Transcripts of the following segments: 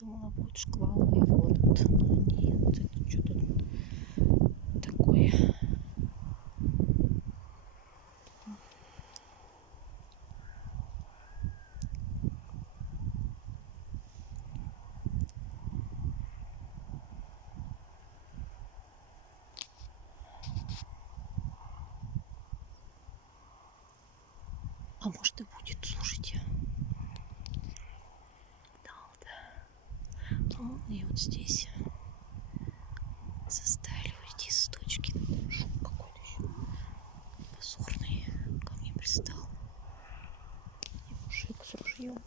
Думала, будет шквал и вот. Но нет, это что тут такое? А может и будет, слушайте. Да, да. Ну и вот здесь заставили уйти с точки. Шум какой-то еще позорный. Ко мне пристал. И мужик с ружьем.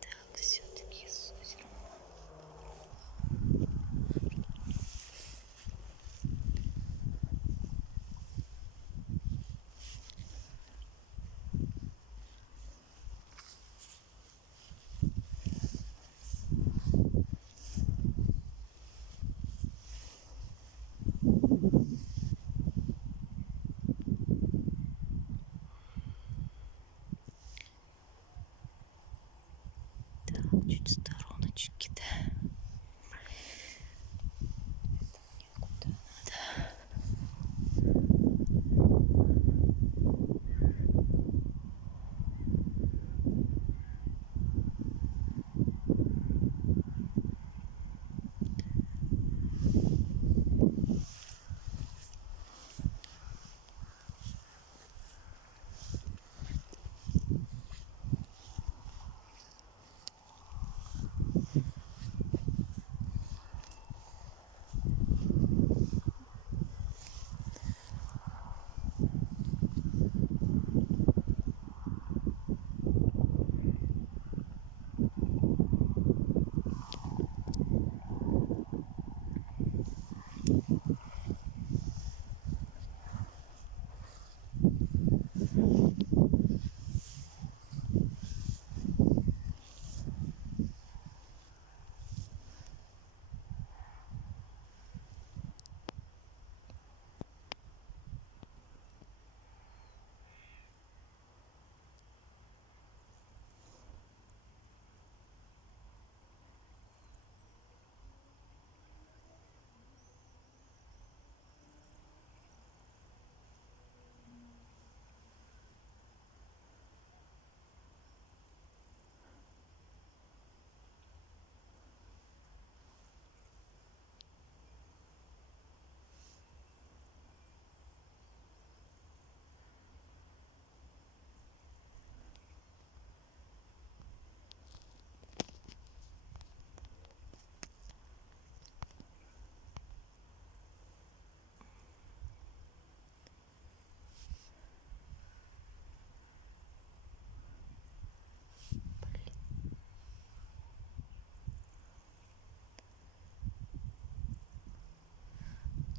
Так, все-таки с озером. Так, чуть в стороночке, да. Куда надо.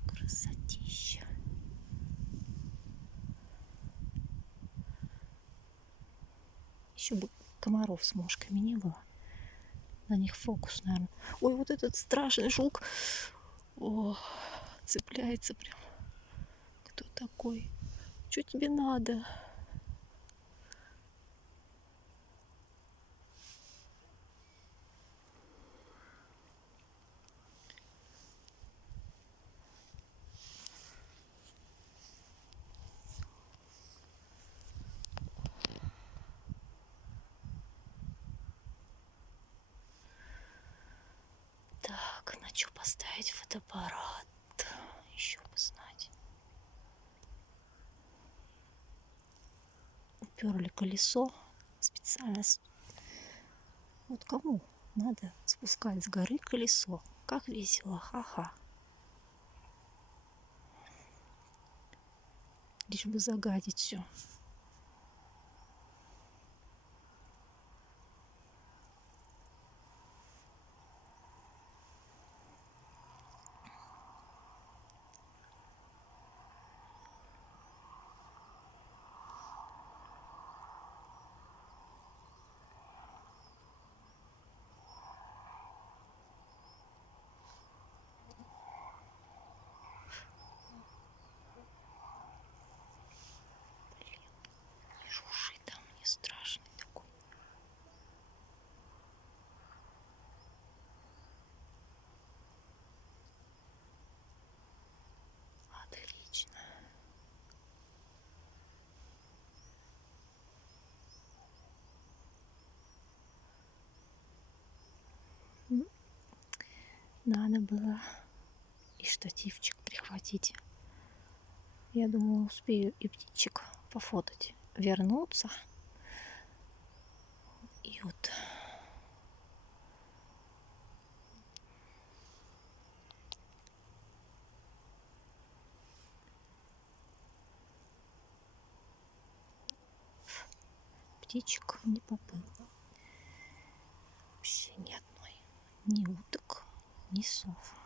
Красотища. Еще бы комаров с мошками не было. На них фокус, наверное. Ой, вот этот страшный жук. О, цепляется прям. Кто такой? Что тебе надо? Так, на что поставить фотоаппарат? Еще бы знать. Уперли колесо специально. Вот кому надо спускать с горы колесо? Как весело, ха-ха. Лишь бы загадить все. Надо было и штативчик прихватить. Я думаю, успею и птичек пофотать, вернуться. И вот птичек не попало. Вообще ни одной. Ни уток, ни сов.